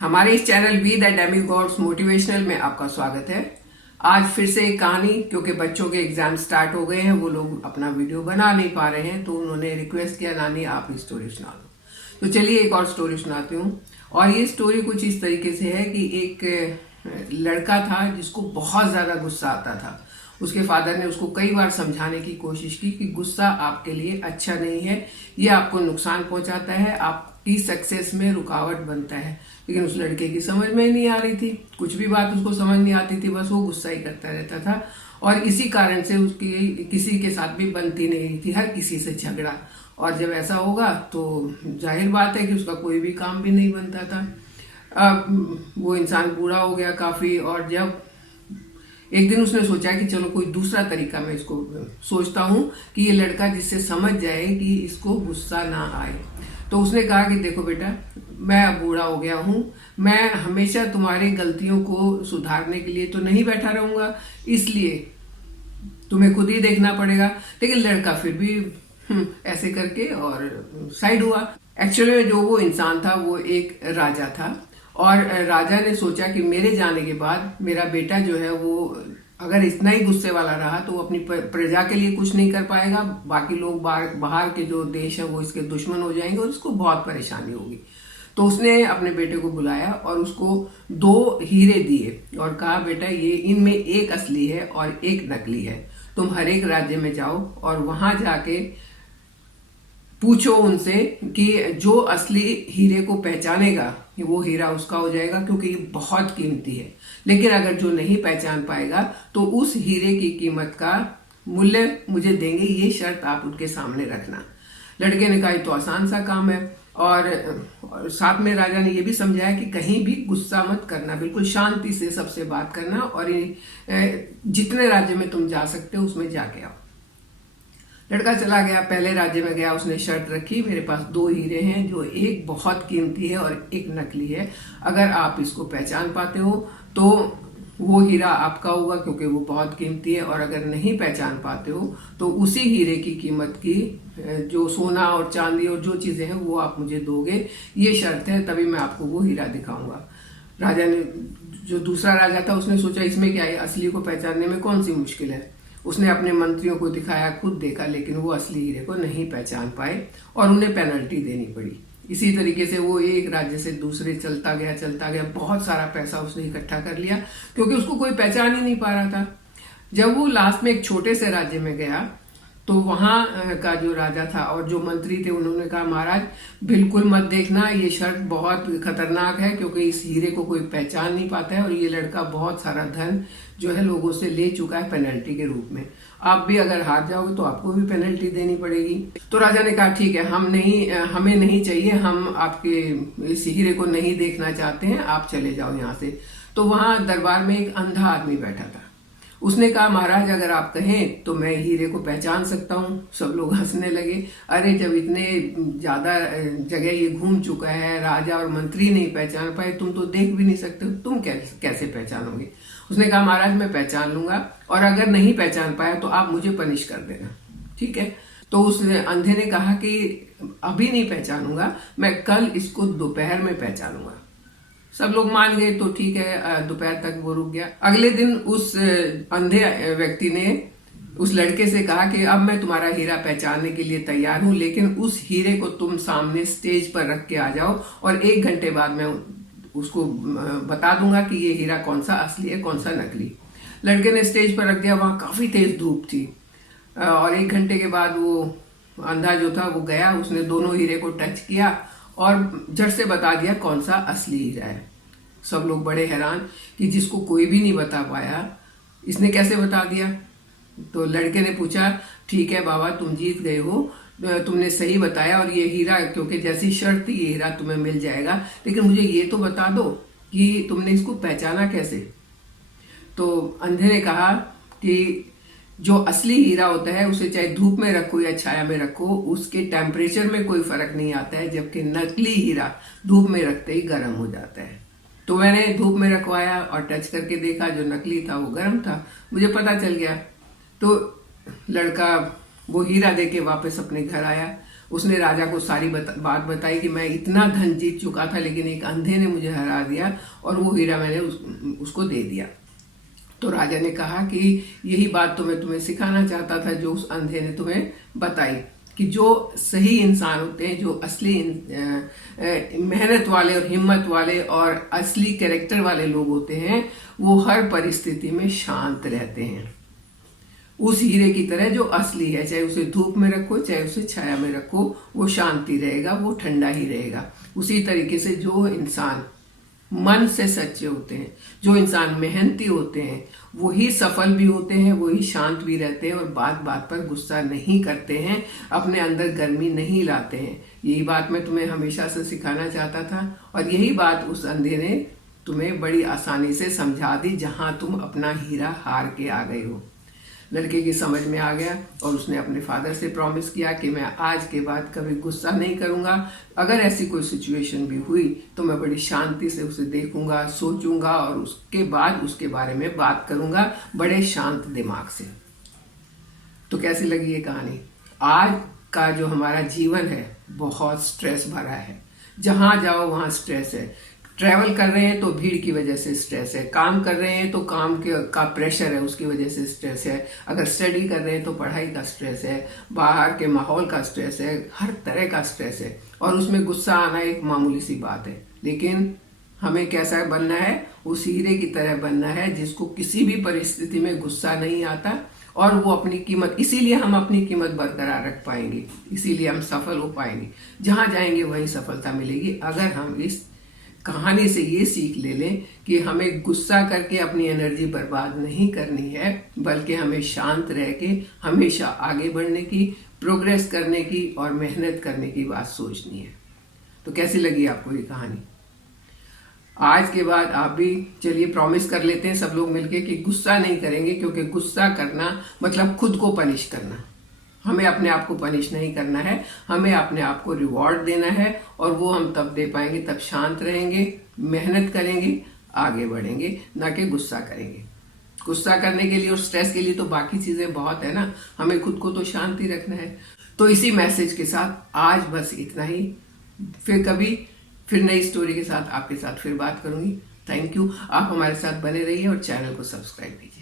हमारे इस channel we the demigods motivational में आपका स्वागत है। आज फिर से एक कहानी, क्योंकि बच्चों के एग्जाम स्टार्ट हो गए हैं, वो लोग अपना वीडियो बना नहीं पा रहे हैं, तो उन्होंने रिक्वेस्ट किया नानी आप ही स्टोरी सुना दो। तो चलिए एक और स्टोरी सुनाती हूँ। और ये स्टोरी कुछ इस तरीके से है कि एक लड़का था जिसको बहुत ज्यादा गुस्सा आता था। उसके फादर ने उसको कई बार समझाने की कोशिश की कि गुस्सा आपके लिए अच्छा नहीं है, ये आपको नुकसान पहुंचाता है, आपकी सक्सेस में रुकावट बनता है। लेकिन उस लड़के की समझ में ही नहीं आ रही थी, कुछ भी बात उसको समझ नहीं आती थी, बस वो गुस्सा ही करता रहता था। और इसी कारण से उसकी किसी के साथ भी बनती नहीं थी, हर किसी से झगड़ा। और जब ऐसा होगा तो जाहिर बात है कि उसका कोई भी काम भी नहीं बनता था। अब वो इंसान बूढ़ा हो गया काफी, और जब एक दिन उसने सोचा कि चलो कोई दूसरा तरीका मैं इसको सोचता हूँ कि ये लड़का जिससे समझ जाए कि इसको गुस्सा ना आए। तो उसने कहा कि देखो बेटा, मैं अब बूढ़ा हो गया हूँ, मैं हमेशा तुम्हारी गलतियों को सुधारने के लिए तो नहीं बैठा रहूंगा, इसलिए तुम्हें खुद ही देखना पड़ेगा। लेकिन लड़का फिर भी ऐसे करके और साइड हुआ। एक्चुअली में जो वो इंसान था वो एक राजा था, और राजा ने सोचा कि मेरे जाने के बाद मेरा बेटा जो है वो अगर इतना ही गुस्से वाला रहा तो वो अपनी प्रजा के लिए कुछ नहीं कर पाएगा, बाकी लोग बाहर के जो देश है वो इसके दुश्मन हो जाएंगे और इसको बहुत परेशानी होगी। तो उसने अपने बेटे को बुलाया और उसको 2 हीरे दिए और कहा बेटा ये इनमें एक असली है और एक नकली है, तुम हर एक राज्य में जाओ और वहां जाके पूछो उनसे कि जो असली हीरे को पहचानेगा वो हीरा उसका हो जाएगा, क्योंकि ये बहुत कीमती है। लेकिन अगर जो नहीं पहचान पाएगा तो उस हीरे की कीमत का मूल्य मुझे देंगे, ये शर्त आप उनके सामने रखना। लड़के ने कहा तो आसान सा काम है, और साथ में राजा ने ये भी समझाया कि कहीं भी गुस्सा मत करना, बिल्कुल शांति से सबसे बात करना, और जितने राज्य में तुम जा सकते हो उसमें जाके आओ। लड़का चला गया, पहले राज्य में गया, उसने शर्त रखी मेरे पास 2 हीरे हैं, जो एक बहुत कीमती है और एक नकली है, अगर आप इसको पहचान पाते हो तो वो हीरा आपका होगा क्योंकि वो बहुत कीमती है, और अगर नहीं पहचान पाते हो तो उसी हीरे की कीमत की जो सोना और चांदी और जो चीजें हैं वो आप मुझे दोगे, ये शर्त है, तभी मैं आपको वो हीरा दिखाऊंगा। राजा ने, जो दूसरा राजा था, उसने सोचा इसमें क्या है, असली को पहचानने में कौन सी मुश्किल है। उसने अपने मंत्रियों को दिखाया, खुद देखा, लेकिन वो असली हीरे को नहीं पहचान पाए और उन्हें पेनल्टी देनी पड़ी। इसी तरीके से वो एक राज्य से दूसरे चलता गया, बहुत सारा पैसा उसने इकट्ठा कर लिया क्योंकि उसको कोई पहचान ही नहीं पा रहा था। जब वो लास्ट में एक छोटे से राज्य में गया तो वहां का जो राजा था और जो मंत्री थे उन्होंने कहा महाराज बिल्कुल मत देखना, ये शर्त बहुत खतरनाक है क्योंकि इस हीरे को कोई पहचान नहीं पाता है और ये लड़का बहुत सारा धन जो है लोगों से ले चुका है पेनल्टी के रूप में, आप भी अगर हार जाओगे तो आपको भी पेनल्टी देनी पड़ेगी। तो राजा ने कहा ठीक है, हमें नहीं चाहिए, हम आपके इस हीरे को नहीं देखना चाहते हैं, आप चले जाओ यहाँ से। तो वहां दरबार में एक अंधा आदमी बैठा था। उसने कहा महाराज अगर आप कहें तो मैं हीरे को पहचान सकता हूँ। सब लोग हंसने लगे, अरे जब इतने ज्यादा जगह ये घूम चुका है, राजा और मंत्री नहीं पहचान पाए, तुम तो देख भी नहीं सकते, तुम कैसे पहचानोगे। उसने कहा महाराज मैं पहचान लूंगा, और अगर नहीं पहचान पाया तो आप मुझे पनिश कर देना, ठीक है। तो उस अंधे ने कहा कि अभी नहीं पहचानूंगा, मैं कल इसको दोपहर में पहचानूंगा। सब लोग मान गए, तो ठीक है, दोपहर तक वो रुक गया। अगले दिन उस अंधे व्यक्ति ने उस लड़के से कहा कि अब मैं तुम्हारा हीरा पहचानने के लिए तैयार हूं, लेकिन उस हीरे को तुम सामने स्टेज पर रख के आ जाओ और 1 घंटे बाद मैं उसको बता दूंगा कि ये हीरा कौन सा असली है कौन सा नकली। लड़के ने स्टेज पर रख दिया, वहां काफी तेज धूप थी, और 1 घंटे के बाद वो अंधा जो था वो गया, उसने दोनों हीरे को टच किया और झट से बता दिया कौन सा असली हीरा है। सब लोग बड़े हैरान कि जिसको कोई भी नहीं बता पाया इसने कैसे बता दिया। तो लड़के ने पूछा ठीक है बाबा, तुम जीत गए हो, तुमने सही बताया, और ये हीरा क्योंकि जैसी शर्त थी ये हीरा तुम्हें मिल जाएगा, लेकिन मुझे ये तो बता दो कि तुमने इसको पहचाना कैसे। तो अंधे ने कहा कि जो असली हीरा होता है उसे चाहे धूप में रखो या छाया में रखो, उसके टेम्परेचर में कोई फर्क नहीं आता है, जबकि नकली हीरा धूप में रखते ही गर्म हो जाता है। तो मैंने धूप में रखवाया और टच करके देखा, जो नकली था वो गर्म था, मुझे पता चल गया। तो लड़का वो हीरा देके वापस अपने घर आया, उसने राजा को सारी बात बताई कि मैं इतना धन जीत चुका था, लेकिन एक अंधे ने मुझे हरा दिया और वो हीरा मैंने उसको दे दिया। तो राजा ने कहा कि यही बात तो मैं तुम्हें सिखाना चाहता था, जो उस अंधे ने तुम्हें बताई, कि जो सही इंसान होते हैं, जो असली मेहनत वाले और हिम्मत वाले और असली कैरेक्टर वाले लोग होते हैं, वो हर परिस्थिति में शांत रहते हैं, उस हीरे की तरह जो असली है। चाहे उसे धूप में रखो, चाहे उसे छाया में रखो, वो शांति रहेगा, वो ठंडा ही रहेगा। उसी तरीके से जो इंसान मन से सच्चे होते हैं, जो इंसान मेहनती होते हैं, वही सफल भी होते हैं, वही शांत भी रहते हैं और बात बात पर गुस्सा नहीं करते हैं, अपने अंदर गर्मी नहीं लाते हैं। यही बात मैं तुम्हें हमेशा से सिखाना चाहता था और यही बात उस अंधे ने तुम्हें बड़ी आसानी से समझा दी, जहां तुम अपना हीरा हार के आ गए हो। लड़के की समझ में आ गया और उसने अपने फादर से प्रॉमिस किया कि मैं आज के बाद कभी गुस्सा नहीं करूंगा। अगर ऐसी कोई सिचुएशन भी हुई तो मैं बड़ी शांति से उसे देखूंगा, सोचूंगा और उसके बाद उसके बारे में बात करूंगा बड़े शांत दिमाग से। तो कैसी लगी ये कहानी? आज का जो हमारा जीवन है बहुत स्ट्रेस भरा है, जहां जाओ वहां स्ट्रेस है। ट्रैवल कर रहे हैं तो भीड़ की वजह से स्ट्रेस है, काम कर रहे हैं तो काम का प्रेशर है, उसकी वजह से स्ट्रेस है, अगर स्टडी कर रहे हैं तो पढ़ाई का स्ट्रेस है, बाहर के माहौल का स्ट्रेस है, हर तरह का स्ट्रेस है और उसमें गुस्सा आना एक मामूली सी बात है। लेकिन हमें कैसा बनना है? उस हीरे की तरह बनना है जिसको किसी भी परिस्थिति में गुस्सा नहीं आता और वो अपनी कीमत, इसीलिए हम अपनी कीमत बरकरार रख पाएंगे, इसीलिए हम सफल हो पाएंगे। जहां जाएंगे वहीं सफलता मिलेगी, अगर हम इस कहानी से ये सीख ले लें कि हमें गुस्सा करके अपनी एनर्जी बर्बाद नहीं करनी है, बल्कि हमें शांत रह के हमेशा आगे बढ़ने की, प्रोग्रेस करने की और मेहनत करने की बात सोचनी है। तो कैसी लगी आपको ये कहानी? आज के बाद आप भी चलिए प्रॉमिस कर लेते हैं सब लोग मिलके कि गुस्सा नहीं करेंगे, क्योंकि गुस्सा करना मतलब खुद को पनिश करना। हमें अपने आप को पनिश नहीं करना है, हमें अपने आप को रिवॉर्ड देना है और वो हम तब दे पाएंगे, तब शांत रहेंगे, मेहनत करेंगे, आगे बढ़ेंगे, ना कि गुस्सा करेंगे। गुस्सा करने के लिए और स्ट्रेस के लिए तो बाकी चीजें बहुत है ना, हमें खुद को तो शांति रखना है। तो इसी मैसेज के साथ आज बस इतना ही। फिर नई स्टोरी के साथ आपके साथ फिर बात करूंगी। Thank you. आप हमारे साथ बने रहिए और चैनल को सब्सक्राइब कीजिए।